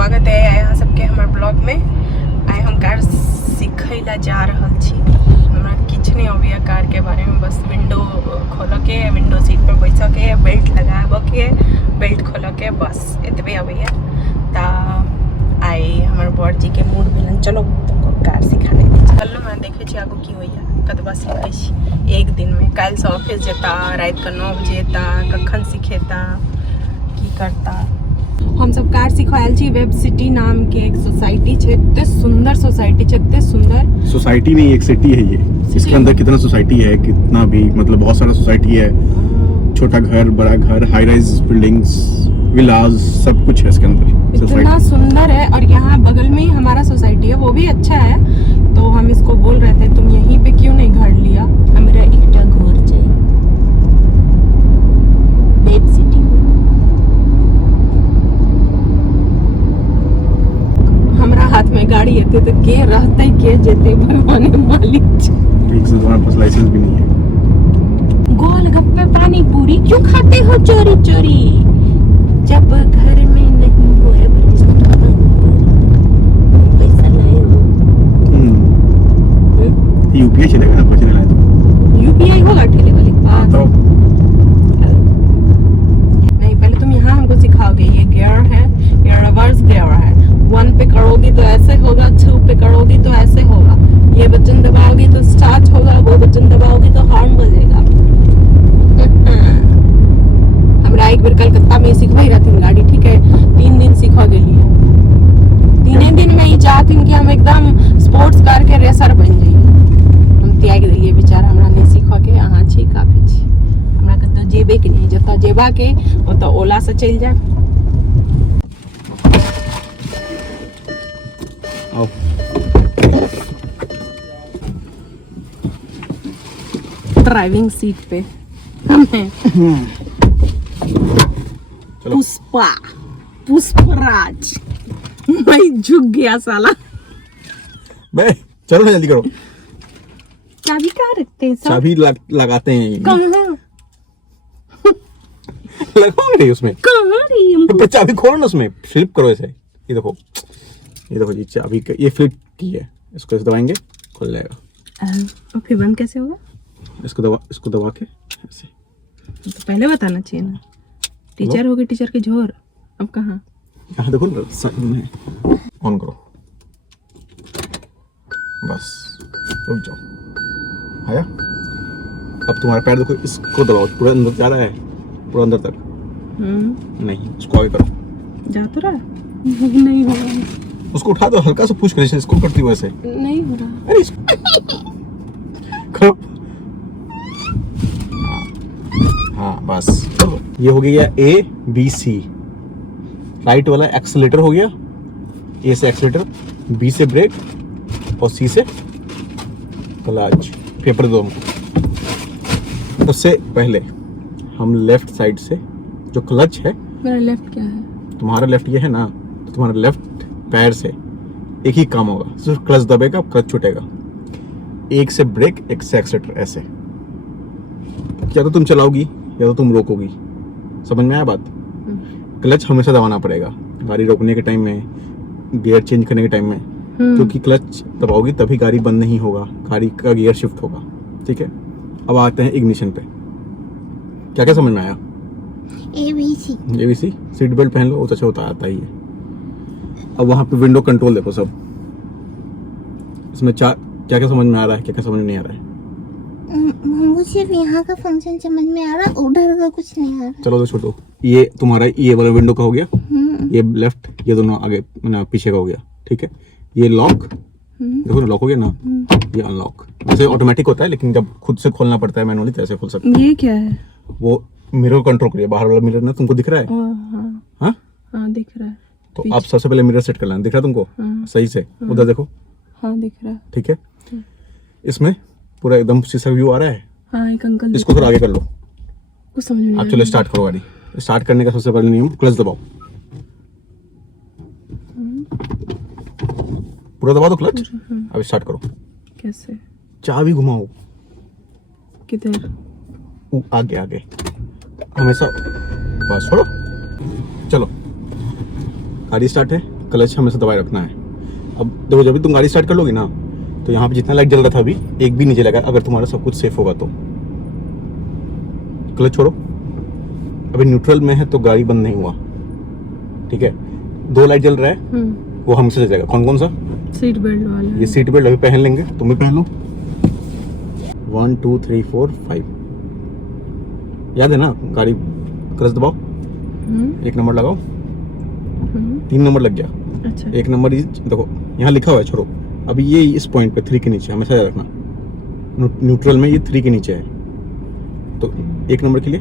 स्वागत है यहाँ सबके हमारे ब्लॉग में। आए हम कार सीखे ला जा रहल छी। हमरा किछ नहीं अबिया कार के बारे में, बस विंडो खोल के, विंडो सीट पर बैठ के, बेल्ट लगाब के, बेल्ट खोल के, बस एतबे अबिया। ता आई हमारे बड़ जी के मूड भेलन, चलो तुमको कार सिखा दे। चलो मैं देखे छी आगू की होइया, कतबा सीखे छी एक दिन में। काल से ऑफिस जेता, रात का 9 बजे जेता, कखन सिखेता, की करता। हम सब कार सिखायल छी वेब सिटी नाम के एक सोसाइटी छे। इतने सुंदर सोसाइटी छे, इतने सुंदर। सोसाइटी नहीं, एक सिटी है ये। इसके अंदर कितना सोसाइटी है, कितना भी मतलब बहुत सारा सोसाइटी है। छोटा घर, बड़ा घर, हाई राइज बिल्डिंग्स, विलाज, सब कुछ है इसके अंदर। इतना सुंदर है। और यहाँ बगल में ही हमारा सोसाइटी है, वो भी अच्छा है। तो हम इसको बोल रहे थे तुम यहीं पे क्यों नहीं घर लिया। हमारा एक घर चाहिए वेब सिटी। हमरा हाथ में गाड़ी आते तो के रहते के जेते भगवान मालिक। ठीक से तुम्हारे पास लाइसेंस भी नहीं है। गोलगप्पे पानी पूरी क्यों खाते हो चोरी चोरी, जब घर में नहीं हो पैसा लाए हो। यूपीआई चलेगा ना, पैसे लाए तो यूपीआई होगा ठेले वाले के पास। तो नहीं, पहले तुम यहाँ हमको सिखाओगे। ये गियर है, ये रिवर्स गियर है। 1 पे करोगी तो ऐसे होगा, 2 पे करोगी तो ऐसे होगा। ये बटन दबाओगी तो स्टार्ट होगा, वो बटन दबाओगी तो हॉर्न बजेगा। हमरा एक बार कलकत्ता में सिखवाई रहती गाड़ी, ठीक है। 3 दिन सिखा गेलिए। 3 दिन में ही चाहती कि हम एकदम स्पोर्ट्स कार के रेसर बन जाइए। हम त्याग दिलिए, बेचारा हमरा नहीं सिखा के। अहाँ छी काफी छी, हमरा कतौ जेबे के नहीं, जतऽ जेबा के ओतऽ ओला से चल जाए। आओ। ड्राइविंग सीट पे हमें पुष्पराज। मैं झुक गया साला। बे चलो ना, जल्दी करो। चाबी कहाँ रखते हैं सब? चाबी लगाते हैं कहाँ लगाओ नहीं उसमें। कहाँ रही हमको? पर चाबी खोलो ना, उसमें फ्लिप करो ऐसे। ये देखो जी, चाबी ये फ्लिप की है। इसको ऐसे दबाएंगे, खुल जाएगा। और फिर बंद कैसे होगा? इसको दबा के ऐसे। तो पहले बताना चाहिए ना। टीचर हो गए, टीचर के झोर। अब कहाँ? यहाँ देखो ना, सामने ऑन करो, बस रुक जाओ। आया? अब तुम्हारा पैर देखो, इसको दबाओ, पूरा अंदर जा रहा है, पूरा अंदर तक। नहीं, इसको आगे करो। जा तो रहा नहीं हो रहा। उसको उठा दो, हल्का सा पुश कर, जैसे इसको करती हो ऐसे। नहीं हो रहा। अरे करो। हाँ बस चलो। ये हो गया ABC। राइट वाला एक्सीलेटर हो गया। A से एक्सीलेटर, B से ब्रेक और C से क्लच। पेपर दो हमको। उससे पहले हम लेफ्ट साइड से जो क्लच है। मेरा लेफ्ट क्या है? तुम्हारा लेफ्ट ये है ना, तो तुम्हारा लेफ्ट पैर से एक ही काम होगा, सिर्फ क्लच दबेगा, क्लच छूटेगा। एक से ब्रेक, एक से एक्सीलेटर, ऐसे। या तो तुम चलाओगी या तो तुम रोकोगी। समझ में आया बात? क्लच हमेशा दबाना पड़ेगा गाड़ी रोकने के टाइम में, गियर चेंज करने के टाइम में। क्योंकि क्लच दबाओगी तभी गाड़ी बंद नहीं होगा, गाड़ी का गियर शिफ्ट होगा। ठीक है, अब आते हैं इग्निशन पे। क्या क्या समझ में आया? ABC। सीट बेल्ट पहन लो, वो तो अच्छा होता आता ही है। अब वहाँ पे विंडो कंट्रोल देखो सब। इसमें क्या क्या समझ में आ रहा है, क्या क्या समझ में नहीं आ रहा है? मुझे सिर्फ यहाँ का फंक्शन समझ में आ रहा, उधर का कुछ नहीं आ रहा। चलो तो छोड़ो। ये तुम्हारा ये वाला विंडो का हो गया, ये लेफ्ट, ये दोनों आगे पीछे का हो गया। ठीक है, ये लॉक देखो ना, लॉक हो गया ना। ये अनलॉक जैसे ऑटोमेटिक होता है, लेकिन जब खुद से खोलना पड़ता है मैनुअली, तो ऐसे खोल सकते हैं। ये क्या है? वो मिरर कंट्रोल करिए, बाहर वाला मिरर ना तुमको दिख रहा है? हाँ हाँ दिख रहा है। तो आप सबसे पहले मिरर सेट कर लेना। दिख रहा है तुमको सही से? उधर देखो। हाँ दिख रहा है। ठीक है, इसमें पूरा एकदम शीशा व्यू आ रहा है। हाँ, एक अंकल। इसको थोड़ा आगे कर लो। कुछ समझ में नहीं। आप चलो स्टार्ट करो गाड़ी। स्टार्ट करने का सबसे पहले नियम, क्लच दबाओ, पूरा दबा दो क्लच। अब स्टार्ट करो। कैसे? चाबी घुमाओ। किधर? आगे आगे हमेशा, बस छोड़ो। चलो गाड़ी स्टार्ट है, क्लच हमेशा दबाए रखना है। अब देखो जब भी तुम गाड़ी स्टार्ट कर लोगी ना, तो यहाँ पे जितना लाइट जल रहा था अभी एक भी नहीं जलेगा, अगर तुम्हारा सब कुछ सेफ होगा तो। क्लच छोड़ो, अभी न्यूट्रल में है तो गाड़ी बंद नहीं हुआ, ठीक है। 2 लाइट जल रहा है, वो हमसे जाएगा। कौन कौन सा? सीट बेल्ट वाला। ये सीट बेल्ट अभी पहन लेंगे, तुम भी पहन लो। 1 2 3 4 5 याद है ना? गाड़ी क्लच दबाओ, 1 नंबर लगाओ, 3 नंबर लग गया। अच्छा 1 नंबर देखो यहाँ लिखा हुआ है, छोड़ो। अभी ये इस पॉइंट पे 3 के नीचे हमेशा याद रखना, न्यूट्रल में ये 3 के नीचे है, तो 1 नंबर के लिए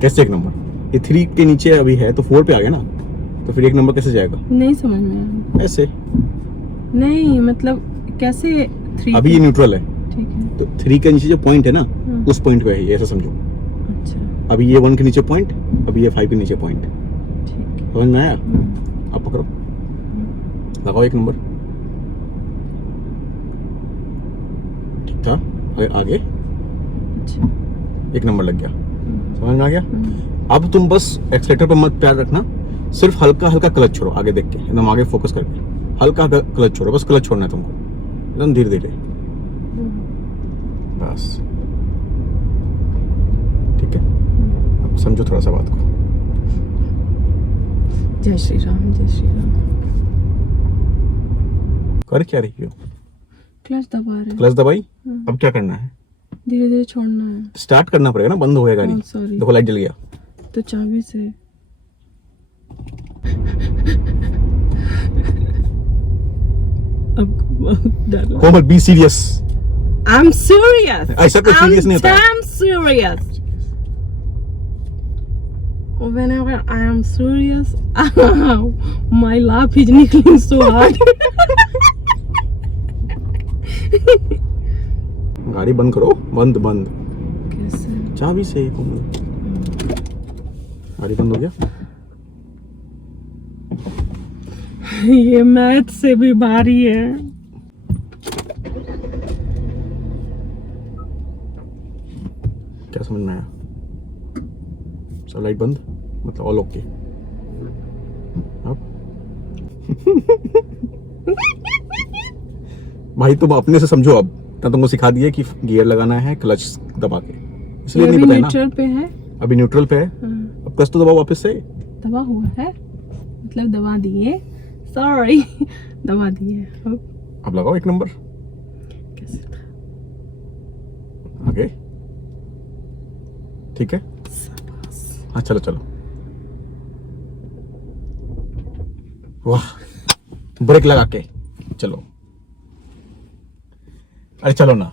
कैसे 1 नंबर? ये 3 के नीचे अभी है तो 4 पे आ गया ना, तो फिर 1 नंबर कैसे जाएगा? नहीं समझ में आया। ऐसे नहीं मतलब कैसे 3? अभी ये न्यूट्रल है, ठीक है। तो 3 के नीचे जो पॉइंट है ना, उस पॉइंट पे है ये, ऐसा समझो। अच्छा अभी ये 1 के नीचे पॉइंट, अभी ये 5 के नीचे पॉइंट, ठीक। समझ में आया? अब पकड़ो, लगाओ 1 नंबर, ठीक था। आगे अच्छा 1 नंबर लग गया, समझ में आ गया? अब तुम बस एक्सीलेटर पे मत पैर रखना, सिर्फ हल्का हल्का क्लच छोड़ो, आगे देख के एकदम आगे फोकस करके हल्का हल्का क्लच छोड़ो, बस क्लच छोड़ना है तुमको, एकदम धीरे धीरे, बस ठीक है। अब समझो थोड़ा सा बात को। जय श्री राम, जय श्री राम। कर क्या रही हो? क्लच दबा रहे हैं। क्लच दबाई, अब क्या करना है? धीरे धीरे छोड़ना है। स्टार्ट करना पड़ेगा ना, बंद हो गया गाड़ी। Oh, sorry. देखो लाइट जल गया। तो चाबी से अब डर लग- कोमल बी सीरियस, I'm serious. ऐसा कोई serious नहीं होता है। I'm serious. Whenever I am serious, my laugh is nickling so hard. गाड़ी बंद करो, बंद बंद कैसे? चाबी से। कोमल गाड़ी बंद हो गया। ये मैथ से भी भारी है। क्या समझ में आया? सब लाइट बंद, मतलब ऑल ओके। अब भाई तुम अपने से समझो, अब ना तुमको सिखा दिया कि गियर लगाना है क्लच दबा के, इसलिए नहीं बताया ना। न्यूट्रल पे है। अभी न्यूट्रल पे है, हाँ, अब क्लच तो दबाओ वापस से। दबा हुआ है, मतलब दबा दिए। सॉरी दबा दिए। अब लगाओ 1 नंबर कैसे था? आगे, ठीक है। हाँ चलो चलो, वाह, ब्रेक लगा के चलो। अरे चलो ना,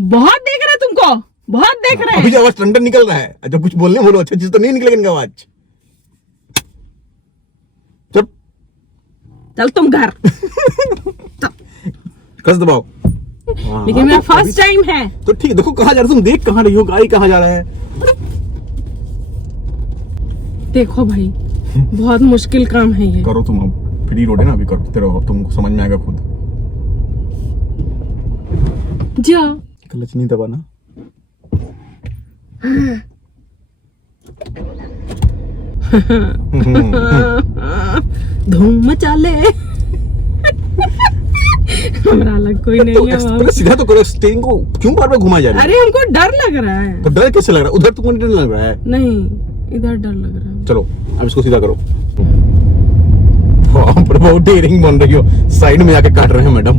बहुत देख रहे तुमको, बहुत देख रहे अभी हैं। आवाज टंडन निकल रहा है, जब कुछ बोलने बोलो, अच्छा चीज तो नहीं निकलेगी इनका आवाज। चुप, चल तुम घर। कस दबाओ। हाँ, लेकिन मेरा तो फर्स्ट टाइम है। तो ठीक, देखो कहाँ जा रहे हो तुम, देख कहाँ रही हो, गाड़ी कहाँ जा रहा है। देखो भाई बहुत मुश्किल काम है ये। करो तुम, अब फ्री रोड है ना, अभी करते रहो, तुमको समझ में आएगा खुद। जा क्लच नहीं दबाना। धूम मचा ले। हमारा अलग कोई नहीं है वहाँ। तो सीधा तो करो, स्टीयरिंग को क्यों बार बार घुमाई जा रही है? अरे हमको डर लग रहा है। तो डर कैसे लग रहा है? उधर तुमको डर लग रहा है? नहीं इधर डर लग रहा है। चलो अब इसको सीधा करो। बहुत डेयरिंग बन रही हो, साइड में आके काट रहे हैं मैडम।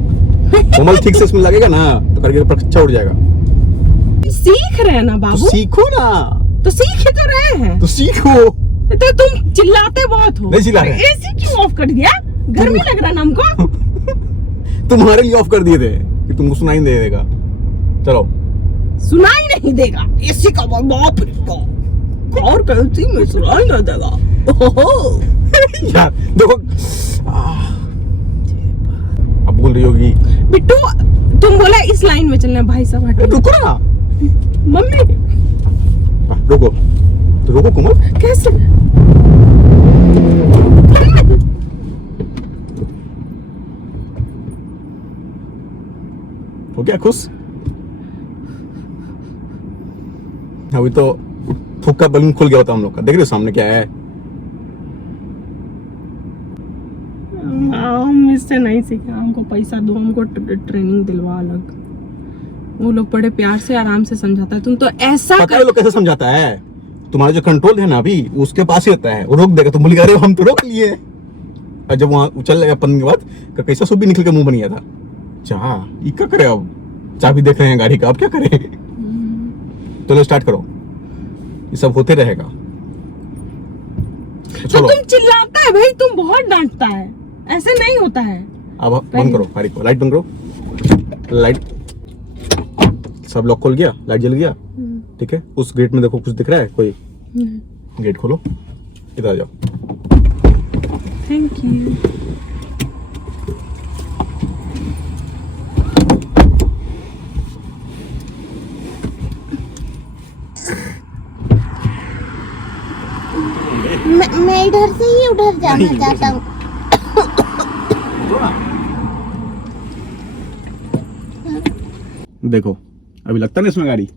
कोमल ठीक से इसमें लगेगा ना तो करके पर अच्छा उड़ जाएगा। सीख रहे हैं ना तो बाबू। सीखो ना। तो सीख ही तो रहे हैं। तो सीखो। तो तुम चिल्लाते बहुत हो। नहीं चिल्ला रहे। एसी क्यों ऑफ कर दिया? गर्मी लग रहा ना हमको। तुम्हारे लिए ऑफ कर दिए थे कि तुमको सुनाई नहीं देगा। चलो। सुनाई नहीं देगा एसी का बाप रे बाप। और कैसी में सुनाई नहीं देगा। ओहो। यार देखो, अब बोल रही होगी बिट्टू तुम बोला इस लाइन में चलना है। भाई साहब हटो। रुको ना। मम्मी रुको तो रुको कोमल। कैसे? हो गया खुश? अभी तो फुक्का बलून खुल गया होता हम लोग का। देख रहे हो सामने क्या है? हम इससे नहीं सीखे, हमको पैसा दो, हमको ट्रेनिंग दिलवा अलग। वो लोग बड़े प्यार से आराम से समझाता है, तुम तो ऐसा पता है लोग कैसे समझाता है? तुम्हारा जो कंट्रोल है ना अभी उसके पास ही रहता है, वो रोक देगा। तुम भूल गए हम तो रोक लिए, और जब वहां उछल लगा पन के बाद कैसा सूप भी निकल के मुंह बन गया था। चाह ये क्या करे, अब चाबी देख रहे हैं गाड़ी का, अब क्या करें? चलो स्टार्ट करो, ये सब होते रहेगा। तो तुम चिल्लाता है भाई, तुम बहुत डांटता है, ऐसे नहीं होता है। अब बंद करो गाड़ी को, लाइट बंद करो। लाइट सब लॉक खोल गया, लाइट जल गया, ठीक है। उस गेट में देखो कुछ दिख रहा है कोई? गेट खोलो, इधर आ जाओ। Thank you. मैं इधर से ही उधर जाना चाहता हूँ। देखो अभी लगता नहीं इसमें गाड़ी,